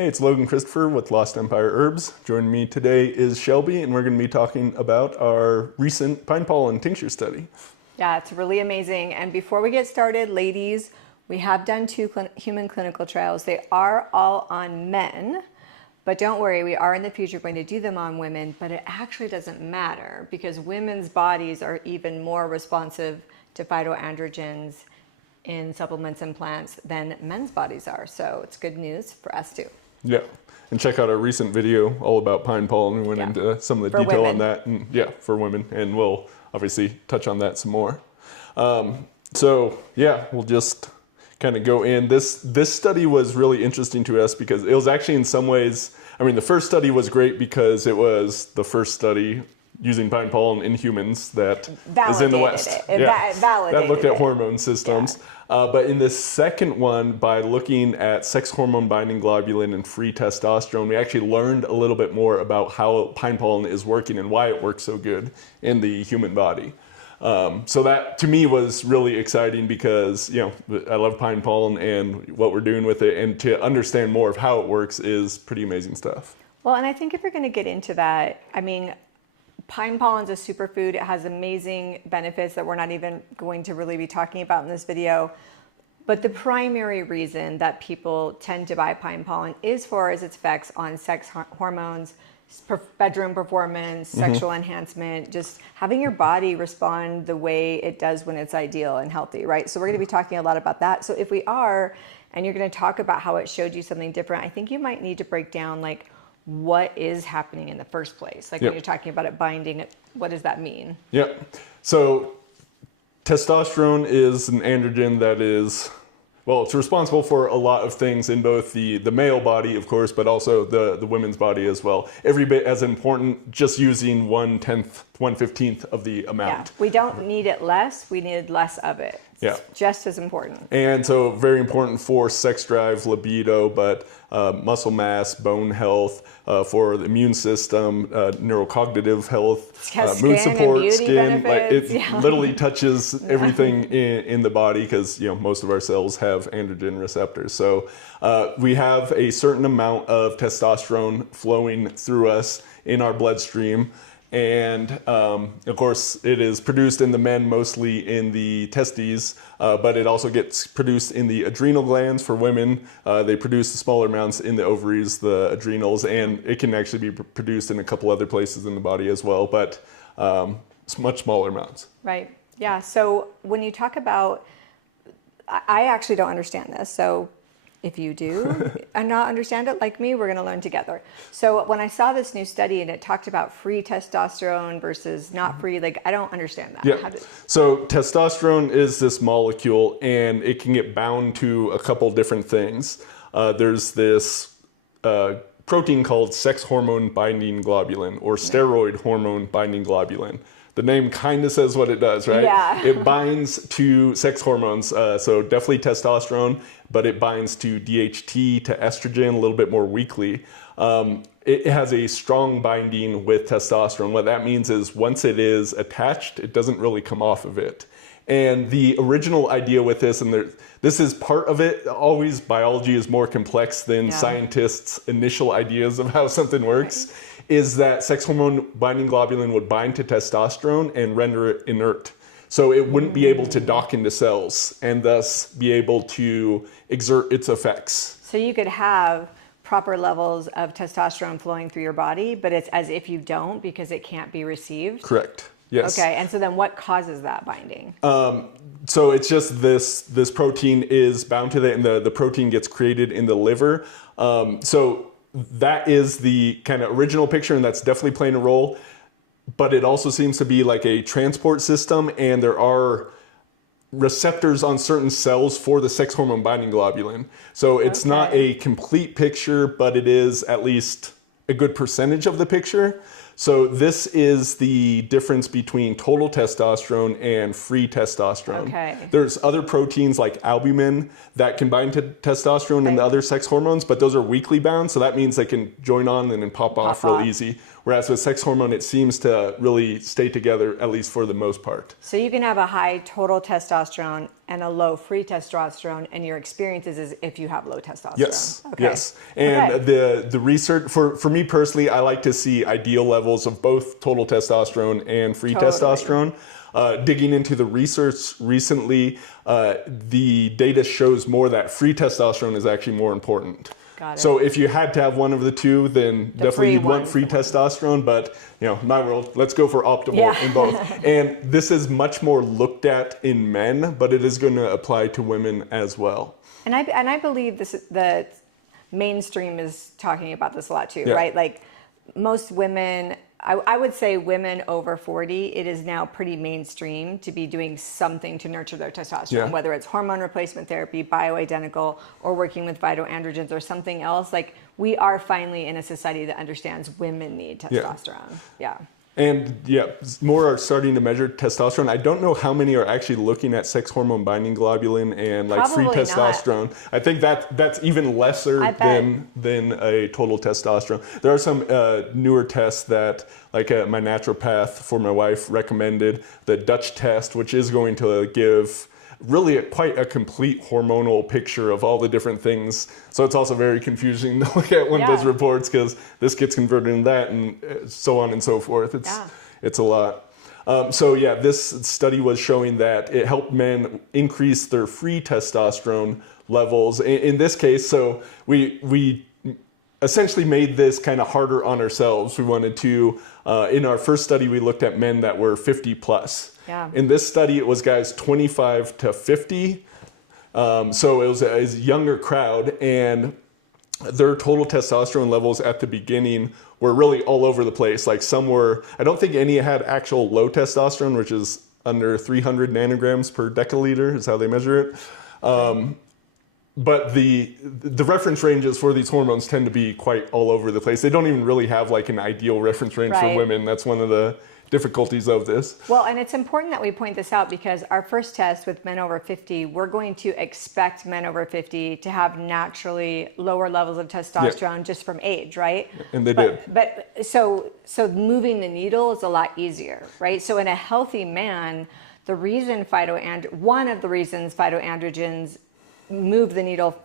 Hey, it's Logan Christopher with Lost Empire Herbs. Joining me today is Shelby, and we're going to be talking about our recent pine pollen tincture study. Yeah, it's really amazing. And before we get started, ladies, we have done 2 human clinical trials. They are all on men, but don't worry, we are in the future going to do them on women, but it actually doesn't matter because women's bodies are even more responsive to phytoandrogens in supplements and plants than men's bodies are. So it's good news for us too. Yeah, and check out our recent video all about pine pollen. We went into some of the detail on that, and for women, and we'll obviously touch on that some more. So yeah, we'll just kind of go in. This study was really interesting to us because it was actually in some ways, I mean, the first study was great because it was the first study using pine pollen in humans that is in the West. That looked at hormone systems. Yeah. But in the second one, by looking at sex hormone binding globulin and free testosterone, we actually learned a little bit more about how pine pollen is working and why it works so good in the human body. So that to me was really exciting because, you know, I love pine pollen and what we're doing with it, and to understand more of how it works is pretty amazing stuff. Well, and I think if you're going to get into that, I mean, pine pollen is a superfood. It has amazing benefits that we're not even going to really be talking about in this video. But the primary reason that people tend to buy pine pollen is for its effects on sex hormones, bedroom performance, sexual enhancement, just having your body respond the way it does when it's ideal and healthy, right? So we're going to be talking a lot about that. So if we are, and you're going to talk about how it showed you something different, I think you might need to break down like what is happening in the first place. Like when you're talking about it binding, what does that mean? Yep. So testosterone is an androgen that is, well, it's responsible for a lot of things in both the male body, of course, but also the women's body as well. Every bit as important, just using 1/10, 1/15 of the amount. Yeah. We don't need it less, we need less of it. It's just as important. And so very important for sex drive, libido, but muscle mass, bone health, for the immune system, neurocognitive health, mood support, skin. Like it literally touches everything in the body because, you know, most of our cells have androgen receptors. So we have a certain amount of testosterone flowing through us in our bloodstream. And of course, it is produced in the men, mostly in the testes, but it also gets produced in the adrenal glands for women. They produce the smaller amounts in the ovaries, the adrenals, and it can actually be produced in a couple other places in the body as well, but it's much smaller amounts. Right. Yeah. So when you talk about, I actually don't understand this. So if you do and not understand it like me, we're going to learn together. So when I saw this new study and it talked about free testosterone versus not free, like I don't understand that. Yeah. So testosterone is this molecule and it can get bound to a couple different things. There's this protein called sex hormone binding globulin or steroid hormone binding globulin. The name kind of says what it does, right? Yeah. It binds to sex hormones, so definitely testosterone, but it binds to DHT, to estrogen a little bit more weakly. It has a strong binding with testosterone. What that means is once it is attached, it doesn't really come off of it. And the original idea with this, and this is part of it, always biology is more complex than scientists' initial ideas of how something works, is that sex hormone binding globulin would bind to testosterone and render it inert. So it wouldn't be able to dock into cells and thus be able to exert its effects. So you could have proper levels of testosterone flowing through your body, but it's as if you don't because it can't be received? Correct. Yes. Okay, and so then what causes that binding? So it's just this protein is bound to that, and the protein gets created in the liver. So that is the kind of original picture, and that's definitely playing a role. But it also seems to be like a transport system, and there are receptors on certain cells for the sex hormone binding globulin. So it's not a complete picture, but it is at least a good percentage of the picture. So this is the difference between total testosterone and free testosterone. Okay. There's other proteins like albumin that can bind to testosterone and the other sex hormones, but those are weakly bound, so that means they can join on and then pop off real easy. Whereas with sex hormone, it seems to really stay together, at least for the most part. So you can have a high total testosterone and a low free testosterone, and your experience is as if you have low testosterone. Yes, okay. yes. And the research, for me personally, I like to see ideal levels of both total testosterone and free testosterone. Digging into the research recently, the data shows more that free testosterone is actually more important. Got it. So if you had to have one of the two, then definitely you'd want free testosterone. But in my world, let's go for optimal in both. And this is much more looked at in men, but it is going to apply to women as well. And I believe the mainstream is talking about this a lot too, right? Like most women, I would say women over 40, it is now pretty mainstream to be doing something to nurture their testosterone, whether it's hormone replacement therapy, bioidentical, or working with phytoandrogens or something else. Like we are finally in a society that understands women need testosterone. And more are starting to measure testosterone. I don't know how many are actually looking at sex hormone binding globulin and like free testosterone. Not. I think that's even lesser than a total testosterone. There are some newer tests that like my naturopath for my wife recommended, the Dutch test, which is going to give really quite a complete hormonal picture of all the different things. So it's also very confusing to look at one of those reports because this gets converted into that and so on and so forth. It's a lot. This study was showing that it helped men increase their free testosterone levels. In this case, so we essentially made this kind of harder on ourselves. We wanted to, in our first study, we looked at men that were 50 plus. In this study, it was guys 25 to 50. So it was a younger crowd, and their total testosterone levels at the beginning were really all over the place. Like some were, I don't think any had actual low testosterone, which is under 300 nanograms per deciliter is how they measure it. But the reference ranges for these hormones tend to be quite all over the place. They don't even really have like an ideal reference range for women. That's one of the difficulties of this. Well, and it's important that we point this out because our first test with men over 50, we're going to expect men over 50 to have naturally lower levels of testosterone just from age, right? And they did. But so moving the needle is a lot easier, right? So in a healthy man, one of the reasons phytoandrogens move the needle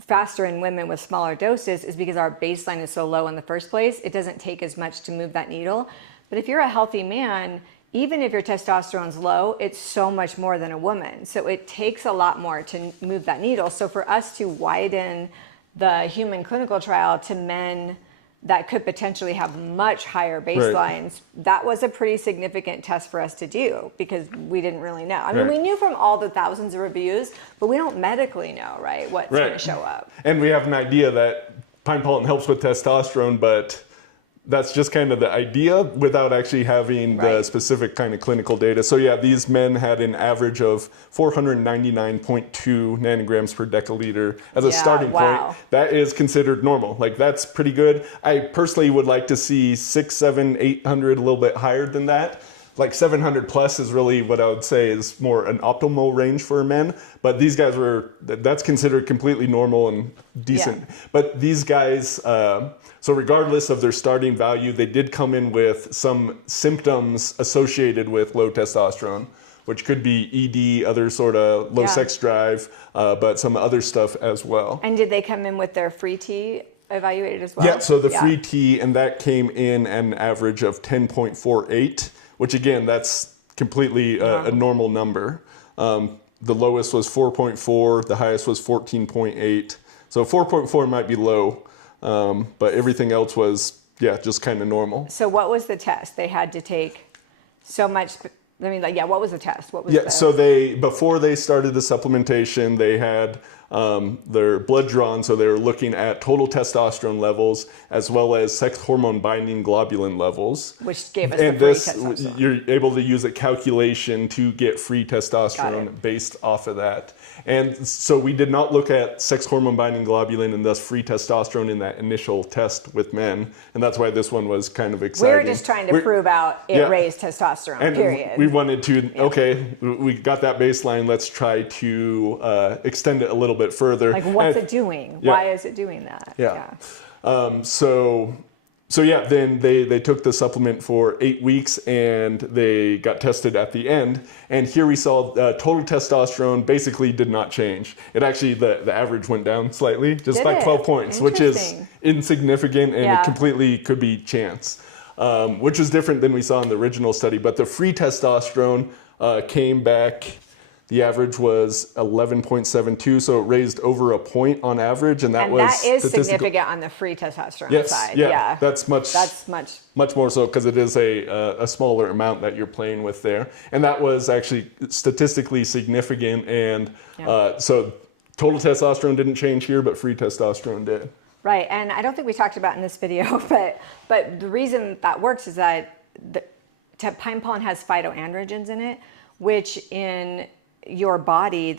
faster in women with smaller doses is because our baseline is so low in the first place. It doesn't take as much to move that needle. But if you're a healthy man, even if your testosterone's low, it's so much more than a woman. So it takes a lot more to move that needle. So for us to widen the human clinical trial to men that could potentially have much higher baselines, that was a pretty significant test for us to do because we didn't really know. I mean, we knew from all the thousands of reviews, but we don't medically know, what's going to show up. And we have an idea that pine pollen helps with testosterone, but that's just kind of the idea without actually having the specific kind of clinical data. So these men had an average of 499.2 nanograms per deciliter as a starting point. That is considered normal. Like that's pretty good. I personally would like to see 600, 700, 800, a little bit higher than that. Like 700 plus is really what I would say is more an optimal range for men. But these guys that's considered completely normal and decent. But these guys, so regardless of their starting value, they did come in with some symptoms associated with low testosterone, which could be ED, other sort of low sex drive, but some other stuff as well. And did they come in with their free T evaluated as well? Yeah, so the free T, and that came in an average of 10.48, which again, that's completely a normal number. The lowest was 4.4, the highest was 14.8. So 4.4 might be low, but everything else was, just kind of normal. So what was the test? They had to take so much, what was the test? So before they started the supplementation, they had their blood drawn, so they were looking at total testosterone levels as well as sex hormone binding globulin levels. Which gave us the free testosterone. You're able to use a calculation to get free testosterone based off of that. And so we did not look at sex hormone binding globulin and thus free testosterone in that initial test with men. And that's why this one was kind of exciting. We were just trying to prove out it raised testosterone, and period. We wanted to, we got that baseline, let's try to extend it a little bit further. Like what's it doing? Why is it doing that? So So yeah, then they took the supplement for 8 weeks and they got tested at the end. And here we saw total testosterone basically did not change. It actually, the average went down slightly, just by 12 points, which is insignificant, and it completely could be chance, which is different than we saw in the original study. But the free testosterone came back. The average was 11.72, so it raised over a point on average, and that is significant on the free testosterone side. Yeah, that's much more so, because it is a smaller amount that you're playing with there, and that was actually statistically significant. And so total testosterone didn't change here, but free testosterone did. Right, and I don't think we talked about in this video, but the reason that works is that pine pollen has phytoandrogens in it, which in your body,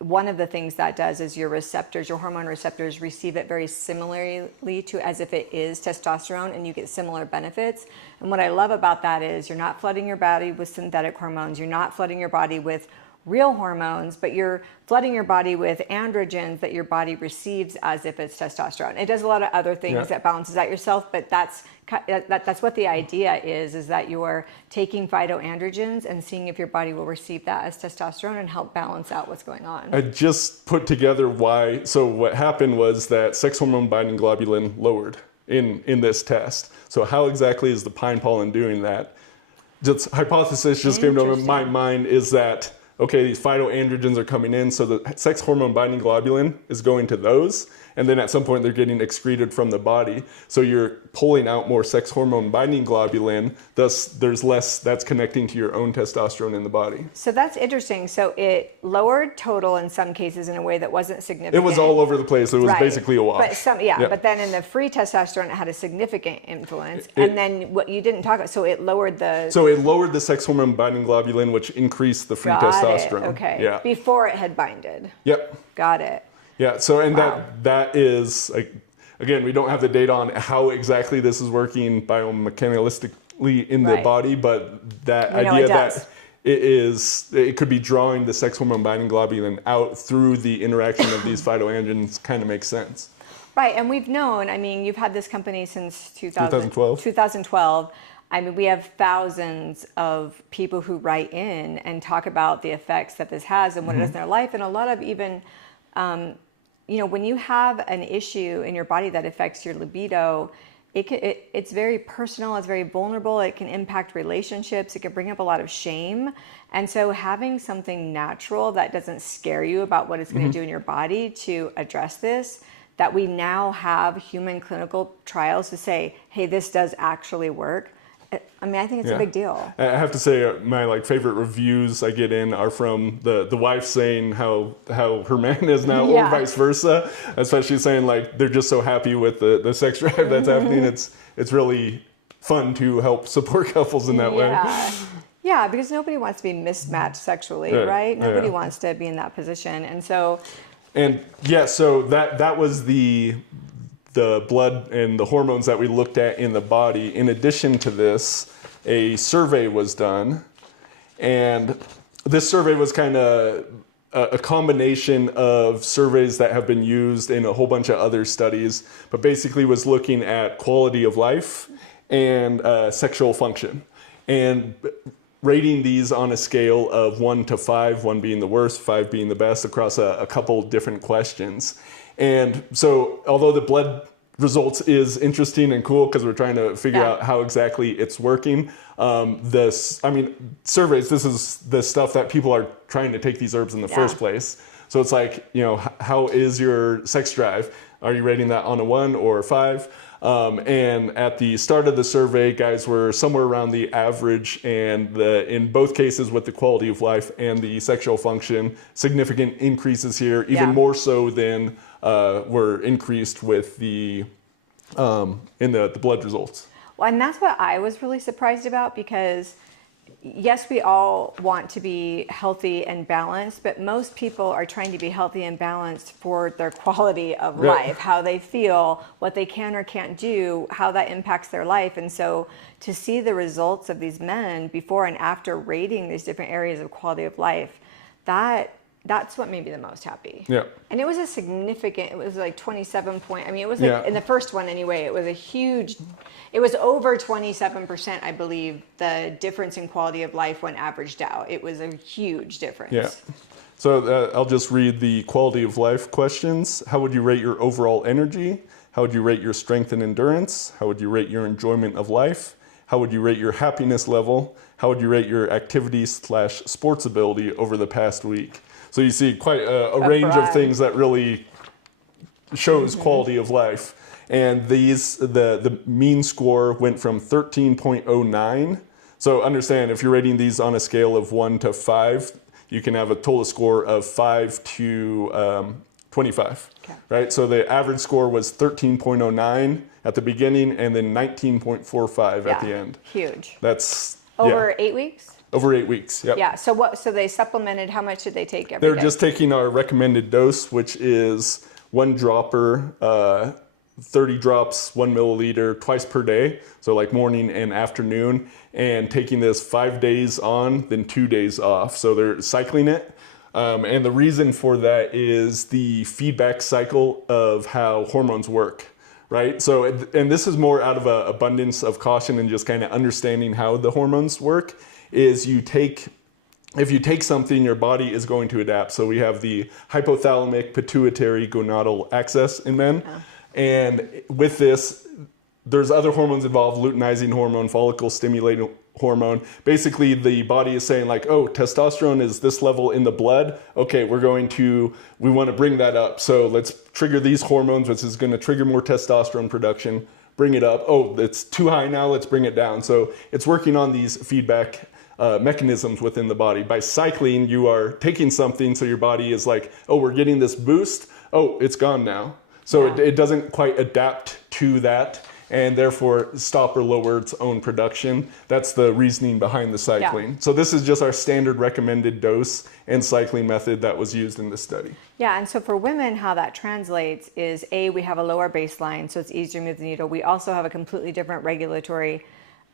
one of the things that does is your receptors, your hormone receptors, receive it very similarly to as if it is testosterone, and you get similar benefits. And what I love about that is you're not flooding your body with synthetic hormones, you're not flooding your body with real hormones, but you're flooding your body with androgens that your body receives as if it's testosterone. It does a lot of other things that balances out yourself, but that's what the idea is that you're taking phytoandrogens and seeing if your body will receive that as testosterone and help balance out what's going on. I just put together why. So what happened was that sex hormone binding globulin lowered in this test. So how exactly is the pine pollen doing that? Just hypothesis just came to my mind is that, okay, these phytoandrogens are coming in, so the sex hormone binding globulin is going to those, and then at some point they're getting excreted from the body. So you're pulling out more sex hormone binding globulin, thus there's less that's connecting to your own testosterone in the body. So that's interesting. So it lowered total in some cases in a way that wasn't significant. It was all over the place. It was basically a wash. But but then in the free testosterone it had a significant influence. And then what you didn't talk about, so it lowered the... So it lowered the sex hormone binding globulin, which increased the free testosterone. Okay. Yeah. Before it had binded. Yep. Got it. Yeah, so and that is, like, again, we don't have the data on how exactly this is working biomechanistically in the body, but that idea that it could be drawing the sex hormone binding globulin out through the interaction of these phytoandrogens kind of makes sense. Right, and we've known, I mean, you've had this company since 2012. 2012. I mean, we have thousands of people who write in and talk about the effects that this has and what it does in their life, and a lot of even... you know, when you have an issue in your body that affects your libido, it's very personal, it's very vulnerable, it can impact relationships, it can bring up a lot of shame. And so having something natural that doesn't scare you about what it's going to do in your body to address this, that we now have human clinical trials to say, hey, this does actually work. I mean, I think it's a big deal. I have to say, my favorite reviews I get in are from the wife saying how her man is now, or vice versa. Especially saying they're just so happy with the sex drive that's happening. It's really fun to help support couples in that way. Yeah, because nobody wants to be mismatched sexually, right? Nobody wants to be in that position, and so. And so that was the blood and the hormones that we looked at in the body. In addition to this, a survey was done, and this survey was kind of a combination of surveys that have been used in a whole bunch of other studies, but basically was looking at quality of life and sexual function, and rating these on a scale of 1 to 5, 1 being the worst, 5 being the best, across a couple different questions. And so although the blood results is interesting and cool because we're trying to figure out how exactly it's working, surveys, this is the stuff that people are trying to take these herbs in the first place. So it's like, how is your sex drive? Are you rating that on a 1 or a 5? And at the start of the survey, guys were somewhere around the average, and in both cases with the quality of life and the sexual function, significant increases here, even more so than were increased with the in the blood results. Well, and that's what I was really surprised about, because yes, we all want to be healthy and balanced, but most people are trying to be healthy and balanced for their quality of life, how they feel, what they can or can't do, how that impacts their life. And so to see the results of these men before and after rating these different areas of quality of life, that that's what made me the most happy. Yeah. And it was it was like 27 point. I mean, it was like in the first one anyway, it was it was over 27%, I believe, the difference in quality of life when averaged out. It was a huge difference. Yeah. So I'll just read the quality of life questions. How would you rate your overall energy? How would you rate your strength and endurance? How would you rate your enjoyment of life? How would you rate your happiness level? How would you rate your activity/sports ability over the past week? So you see quite a range of things that really shows quality of life. And the mean score went from 13.09. So understand, if you're rating these on a scale of 1 to 5, you can have a total score of 5 to 25, right? So the average score was 13.09 at the beginning and then 19.45 at the end. Huge. That's over 8 weeks? Over 8 weeks, yep. Yeah, so they supplemented, how much did they take every day? They're just taking our recommended dose, which is 1 dropper, 30 drops, 1 milliliter twice per day. So like morning and afternoon, and taking this 5 days on, then 2 days off. So they're cycling it. And the reason for that is the feedback cycle of how hormones work, right? So, and this is more out of an abundance of caution and just kind of understanding how the hormones work, is if you take something, your body is going to adapt. So we have the hypothalamic pituitary gonadal axis in men. And with this, there's other hormones involved, luteinizing hormone, follicle stimulating hormone. Basically, the body is saying like, oh, testosterone is this level in the blood. Okay, we want to bring that up. So let's trigger these hormones, which is going to trigger more testosterone production, bring it up. Oh, it's too high now, let's bring it down. So it's working on these feedback mechanisms within the body. By cycling, you are taking something, so your body is like, oh, we're getting this boost. Oh, it's gone now. So it doesn't quite adapt to that, and therefore stop or lower its own production. That's the reasoning behind the cycling. So this is just our standard recommended dose and cycling method that was used in this study. Yeah, and so for women, how that translates is we have a lower baseline, so it's easier to move the needle. We also have a completely different regulatory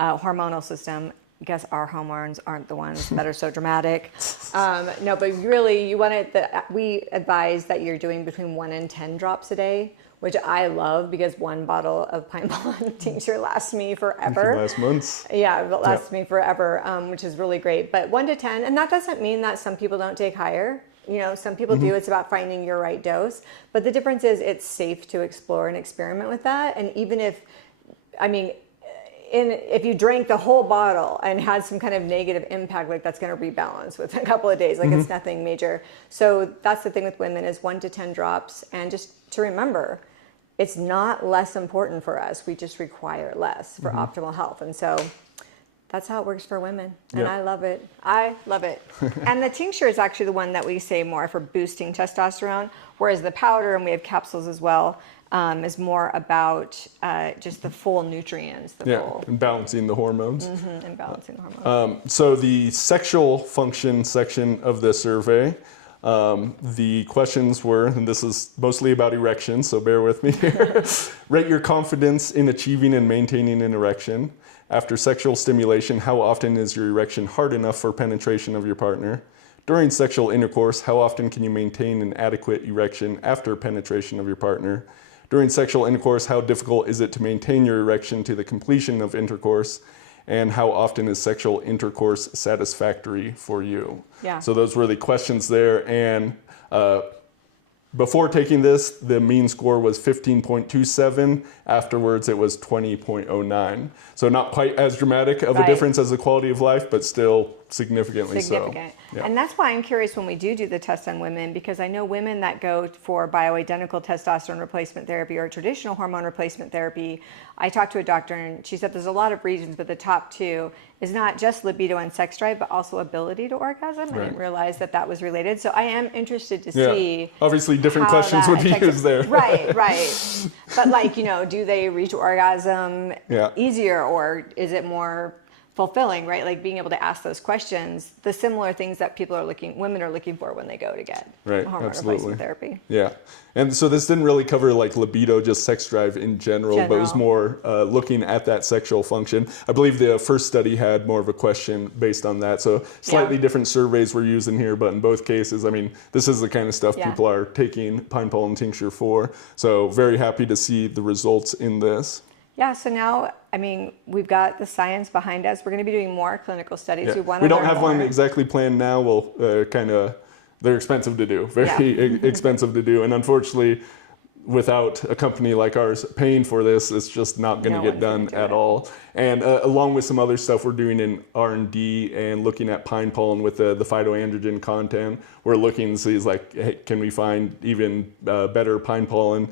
hormonal system. I guess our hormones aren't the ones that are so dramatic. No, but really, we advise that you're doing between 1 and 10 drops a day, which I love because 1 bottle of pine pollen tincture lasts me forever. Last months. Yeah, it lasts me forever, which is really great. But 1 to 10, and that doesn't mean that some people don't take higher. You know, some people do. It's about finding your right dose. But the difference is it's safe to explore and experiment with that. And even if you drank the whole bottle and had some kind of negative impact, like that's going to rebalance within a couple of days. Like it's nothing major. So that's the thing with women is 1 to 10 drops. And just to remember, it's not less important for us. We just require less for optimal health. And so that's how it works for women. And I love it. I love it. And the tincture is actually the one that we say more for boosting testosterone, whereas the powder, and we have capsules as well, is more about just the full nutrients. And balancing the hormones. And balancing the hormones. So the sexual function section of the survey, the questions were, and this is mostly about erections, so bear with me here. Rate your confidence in achieving and maintaining an erection. After sexual stimulation, how often is your erection hard enough for penetration of your partner? During sexual intercourse, how often can you maintain an adequate erection after penetration of your partner? During sexual intercourse, how difficult is it to maintain your erection to the completion of intercourse? And how often is sexual intercourse satisfactory for you? Yeah. So those were the questions there. And before taking this, the mean score was 15.27. Afterwards, it was 20.09. So not quite as dramatic of a difference as the quality of life, but still significantly so. Yeah. And that's why I'm curious when we do the test on women, because I know women that go for bioidentical testosterone replacement therapy or traditional hormone replacement therapy. I talked to a doctor and she said there's a lot of reasons, but the top 2 is not just libido and sex drive, but also ability to orgasm. I didn't realize that was related. So I am interested to see. Obviously different questions would be used there. Right. But do they reach orgasm easier, or is it more fulfilling, right? Like being able to ask those questions, the similar things that women are looking for when they go to get hormone replacement therapy. Yeah. And so this didn't really cover like libido, just sex drive in general. But it was more looking at that sexual function. I believe the first study had more of a question based on that. So slightly different surveys we're using here, but in both cases, I mean, this is the kind of stuff people are taking pine pollen tincture for. So very happy to see the results in this. Yeah, so now, I mean, we've got the science behind us. We're going to be doing more clinical studies. Yeah. We don't have one exactly planned now. We'll they're expensive to do, very expensive to do. And unfortunately, without a company like ours paying for this, it's just not going to get done at all. And along with some other stuff we're doing in R&D and looking at pine pollen with the phytoandrogen content, we're looking to see hey, can we find even better pine pollen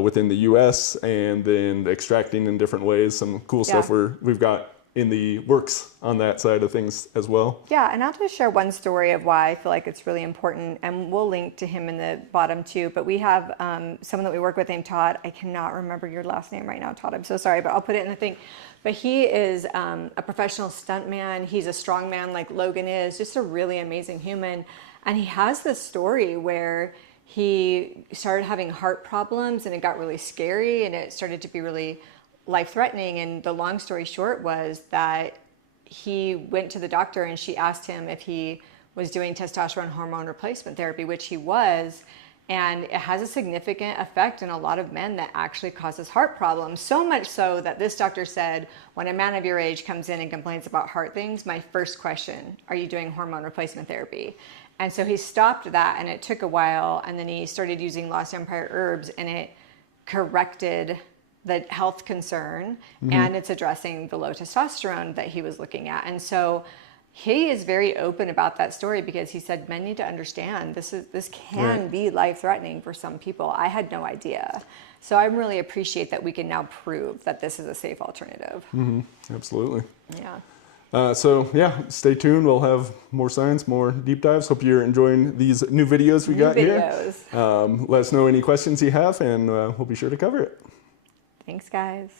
within the U.S. and then extracting in different ways. Some cool stuff we've got in the works on that side of things as well. Yeah, and I'll just share one story of why I feel like it's really important, and we'll link to him in the bottom too. But we have someone that we work with named Todd. I cannot remember your last name right now, Todd. I'm so sorry, but I'll put it in the thing. But he is a professional stuntman. He's a strongman like Logan is, just a really amazing human. And he has this story where he started having heart problems and it got really scary and it started to be really life-threatening. And the long story short was that he went to the doctor and she asked him if he was doing testosterone hormone replacement therapy, which he was. And it has a significant effect in a lot of men that actually causes heart problems. So much so that this doctor said, when a man of your age comes in and complains about heart things, my first question, are you doing hormone replacement therapy? And so he stopped that, and it took a while. And then he started using Lost Empire herbs, and it corrected the health concern, and it's addressing the low testosterone that he was looking at. And so he is very open about that story because he said men need to understand this can be life-threatening for some people. I had no idea. So I really appreciate that we can now prove that this is a safe alternative. Absolutely. Yeah. So yeah, stay tuned. We'll have more science, more deep dives. Hope you're enjoying these new videos we got here. Let us know any questions you have, and we'll be sure to cover it. Thanks, guys.